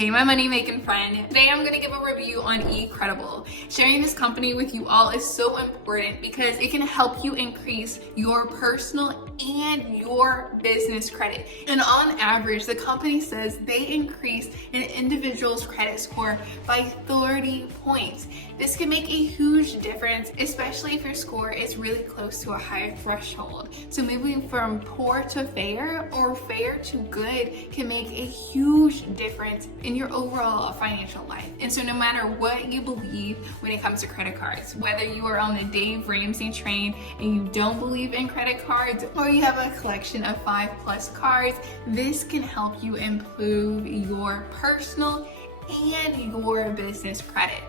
Hey, my money making friend. Today I'm going to give a review on eCredable. Sharing this company with you all is so important because it can help you increase your personal and your business credit. And on average, the company says they increase an individual's credit score by 30 points. This can make a huge difference, especially if your score is really close to a higher threshold. So moving from poor to fair or fair to good can make a huge difference in your overall financial life. And so no matter what you believe when it comes to credit cards, whether you are on the Dave Ramsey train and you don't believe in credit cards, or you have a collection of 5+ cards, this can help you improve your personal and your business credit.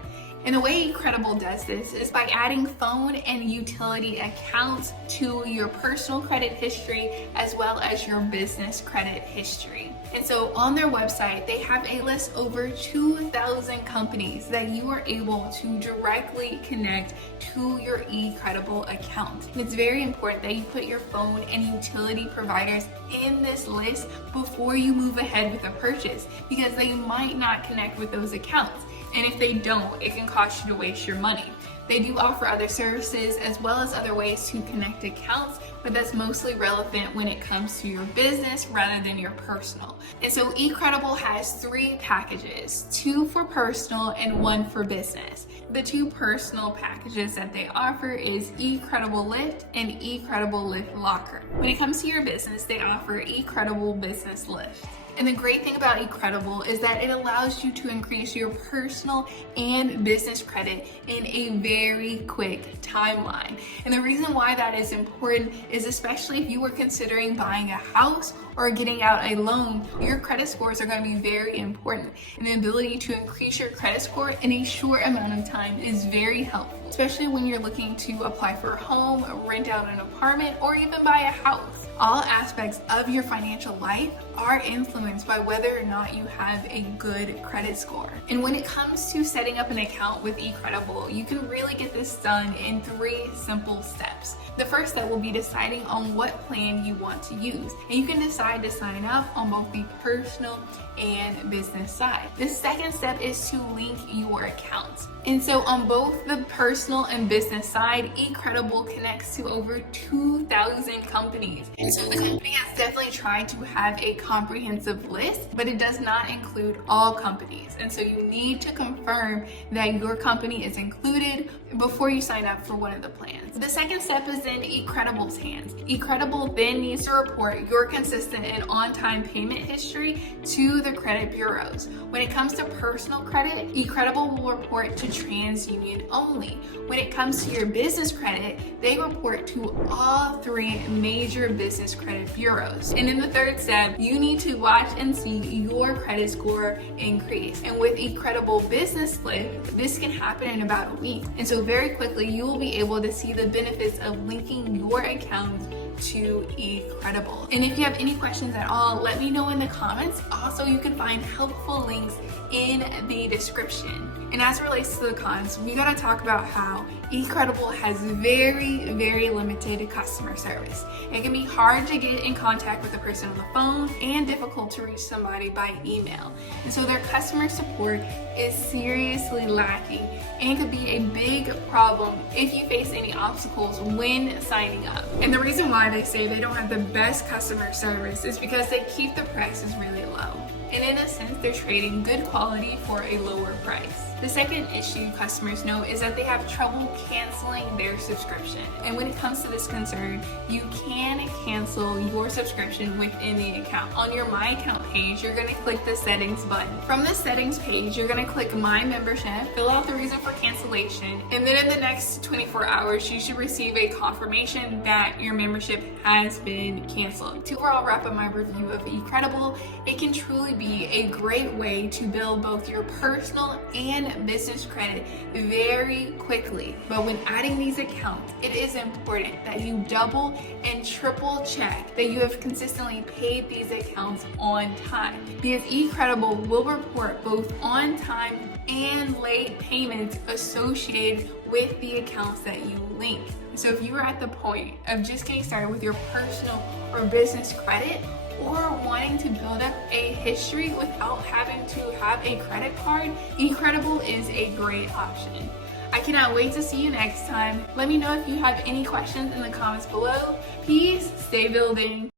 And the way eCredable does this is by adding phone and utility accounts to your personal credit history as well as your business credit history. And so on their website, they have a list over 2,000 companies that you are able to directly connect to your eCredable account. And it's very important that you put your phone and utility providers in this list before you move ahead with a purchase, because they might not connect with those accounts. And if they don't, it can cost you to waste your money. They do offer other services as well as other ways to connect accounts, but that's mostly relevant when it comes to your business rather than your personal. And so eCredable has 3 packages, 2 for personal and 1 for business. The 2 personal packages that they offer is eCredable Lift and eCredable Lift Locker. When it comes to your business, they offer eCredable Business Lift. And the great thing about eCredable is that it allows you to increase your personal and business credit in a very quick timeline. And the reason why that is important is especially if you were considering buying a house or getting out a loan, your credit scores are going to be very important. And the ability to increase your credit score in a short amount of time is very helpful, especially when you're looking to apply for a home, rent out an apartment, or even buy a house. All aspects of your financial life are influenced by whether or not you have a good credit score. And when it comes to setting up an account with eCredable, you can really get this done in 3 simple steps. The first step will be deciding on what plan you want to use. And you can decide to sign up on both the personal and business side. The second step is to link your accounts. And so on both the personal and business side, eCredable connects to over 2,000 companies. And so the company has definitely tried to have a comprehensive list, but it does not include all companies. And so you need to confirm that your company is included before you sign up for one of the plans. The second step is in eCredable's hands. eCredable then needs to report your consistent and on-time payment history to the credit bureaus. When it comes to personal credit, eCredable will report to TransUnion only. When it comes to your business credit, they report to all 3 major business credit bureaus. And in the third step, you need to watch and see your credit score increase. And with eCredable Business Lift, this can happen in about a week. And so very quickly, you will be able to see the benefits of linking your account to eCredable. And if you have any questions at all, let me know in the comments. Also, you can find helpful links in the description. And as it relates to the cons, we gotta talk about how eCredable has very, very limited customer service. It can be hard to get in contact with a person on the phone and difficult to reach somebody by email. And so their customer support is seriously lacking and could be a big problem if you face any obstacles when signing up. And the reason why they say they don't have the best customer service is because they keep the prices really low. And in a sense, they're trading good quality for a lower price. The second issue customers know is that they have trouble canceling their subscription. And when it comes to this concern, you can cancel your subscription within the account. On your My Account page, you're gonna click the settings button. From the settings page, you're gonna click My Membership, fill out the reason for cancellation, and then in the next 24 hours, you should receive a confirmation that your membership has been canceled. To overall wrap up my review of eCredable, it can truly be a great way to build both your personal and business credit very quickly. But when adding these accounts, it is important that you double and triple check that you have consistently paid these accounts on time, because eCredable will report both on time and late payments associated with the accounts that you link. So if you are at the point of just getting started with your personal or business credit, or wanting to build up a history without having to have a credit card, eCredable is a great option. I cannot wait to see you next time. Let me know if you have any questions in the comments below. Peace, stay building.